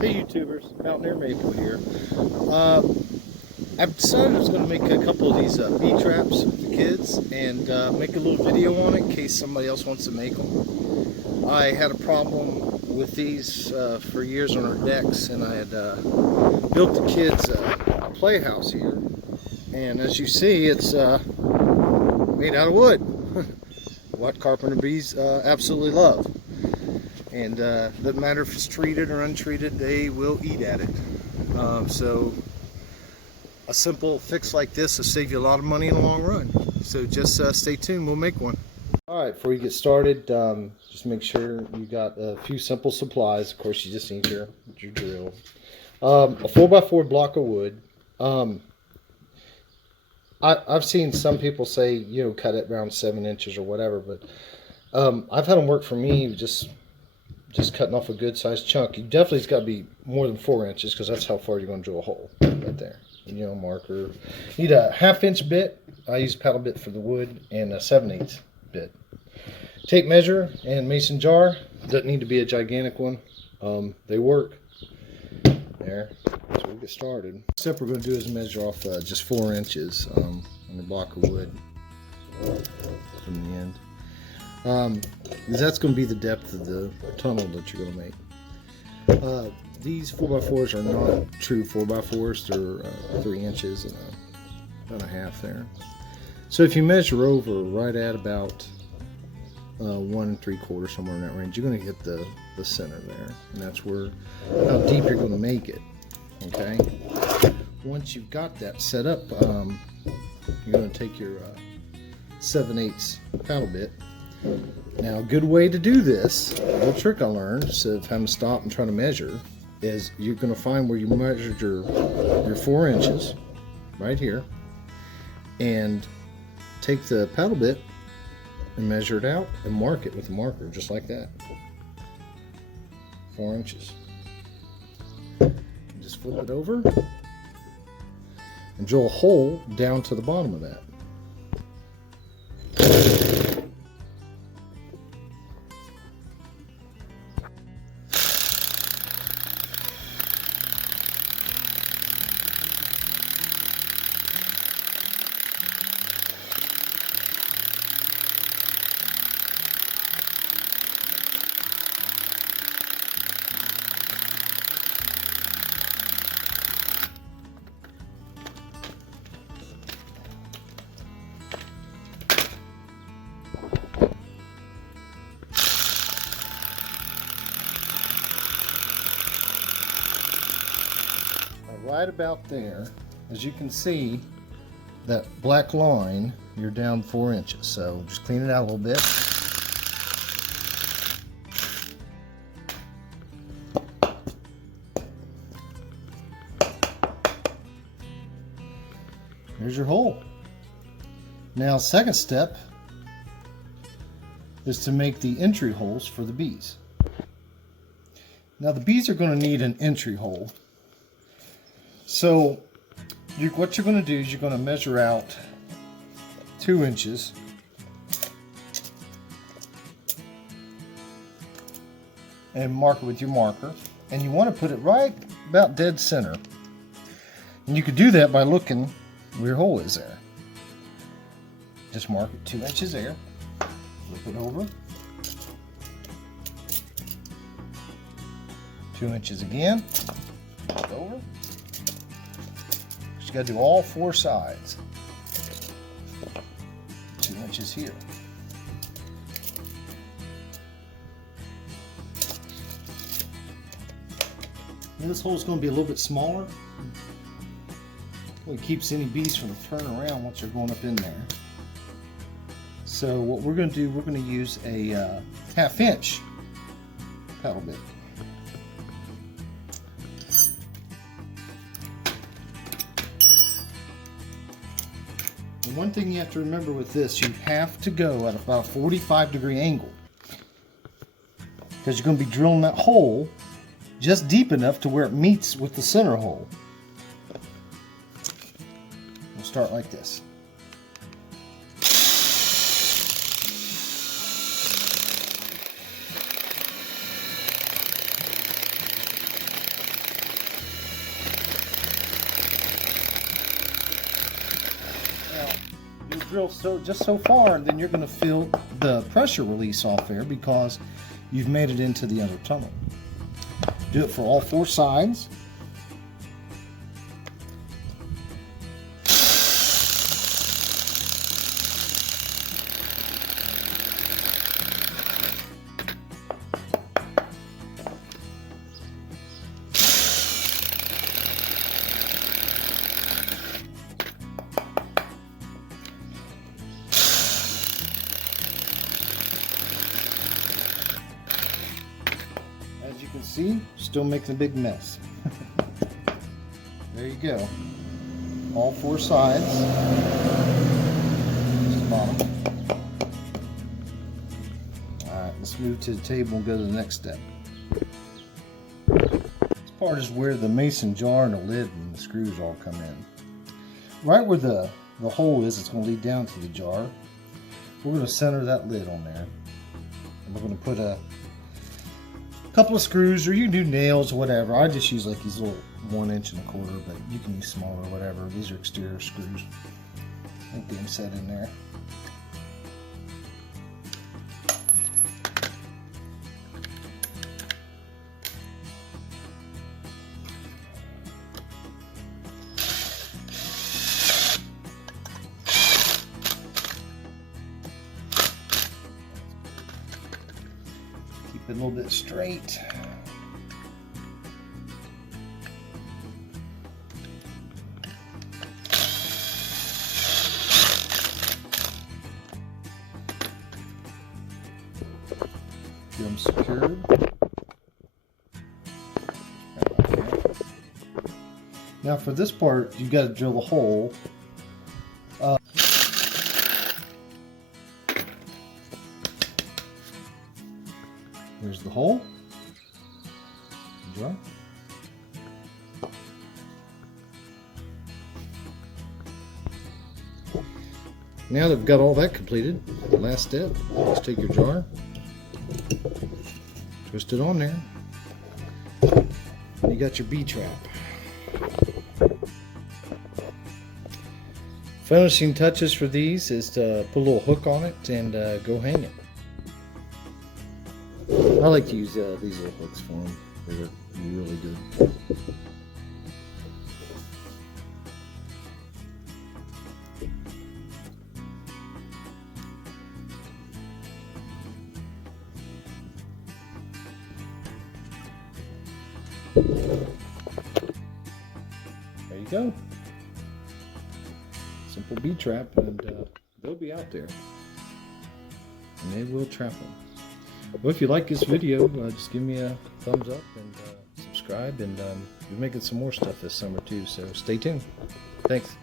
Hey YouTubers, Mountaineer Maple here. I've decided I was going to make a couple of these bee traps for the kids and make a little video on it in case somebody else wants to make them. I had a problem with these for years on our decks, and I had built the kids a playhouse here, and as you see, it's made out of wood. What carpenter bees absolutely love. And doesn't matter if it's treated or untreated, they will eat at it. So a simple fix like this will save you a lot of money in the long run. So just stay tuned, we'll make one. Alright, before you get started, just make sure you got a few simple supplies. Of course, you just need your drill. A 4x4 block of wood. I've seen some people say, you know, cut it around 7 inches or whatever, but I've had them work for me just cutting off a good sized chunk. You definitely, it's got to be more than 4 inches, because that's how far you're going to drill a hole right there. You know, marker. You need a 1/2 inch bit. I use a paddle bit for the wood, and a 7/8 bit. Tape measure and mason jar. Doesn't need to be a gigantic one. They work. There. So we'll get started. First step we're going to do is measure off just 4 inches on the block of wood from the end. Because that's going to be the depth of the tunnel that you're going to make. These 4x4s are not true 4x4s. They're 3 inches and about a half there. So if you measure over right at about 1 3/4, somewhere in that range, you're going to hit the center there, and that's where how deep you're going to make it. Okay. Once you've got that set up, you're going to take your 7/8 paddle bit. Now, a good way to do this, a little trick I learned instead of having to stop and try to measure, is you're going to find where you measured your 4 inches right here, and take the paddle bit and measure it out and mark it with a marker just like that. 4 inches. And just flip it over and drill a hole down to the bottom of that. Right about there, as you can see, that black line, you're down 4 inches. So just clean it out a little bit. There's your hole. Now, second step is to make the entry holes for the bees. Now, the bees are going to need an entry hole. So what you're going to do is you're going to measure out 2 inches and mark it with your marker, and you want to put it right about dead center. And you could do that by looking where your hole is there. Just mark it 2 inches there, flip it over, 2 inches again, flip it over. You got to do all 4 sides. 2 inches here. And this hole is going to be a little bit smaller. It keeps any bees from turning around once they're going up in there. So what we're going to do, we're going to use a 1/2 inch paddle bit. And one thing you have to remember with this, you have to go at about a 45-degree angle, because you're going to be drilling that hole just deep enough to where it meets with the center hole. We'll start like this. drill just so far, and then you're going to feel the pressure release off there because you've made it into the other tunnel. Do it for all 4 sides. As you can see, still making a big mess. There you go. All 4 sides. Just the bottom. Alright, let's move to the table and go to the next step. This part is where the mason jar and the lid and the screws all come in. Right where the hole is, it's going to lead down to the jar. We're going to center that lid on there. And we're going to put a couple of screws, or you can do nails or whatever. I just use like these little 1 1/4 inch, but you can use smaller or whatever. These are exterior screws. I'll get them set in there. Keep it a little bit straight. Get them secured. Now for this part, you've got to drill a hole. Here's the hole. Jar. Now that we've got all that completed, the last step, just take your jar, twist it on there, and you got your B-trap. Finishing touches for these is to put a little hook on it and go hang it. I like to use these little hooks for them. They're really good. There you go. Simple B-trap, and they'll be out there. And they will trap them. Well, if you like this video, just give me a thumbs up and subscribe, and we're making some more stuff this summer too, so stay tuned. Thanks.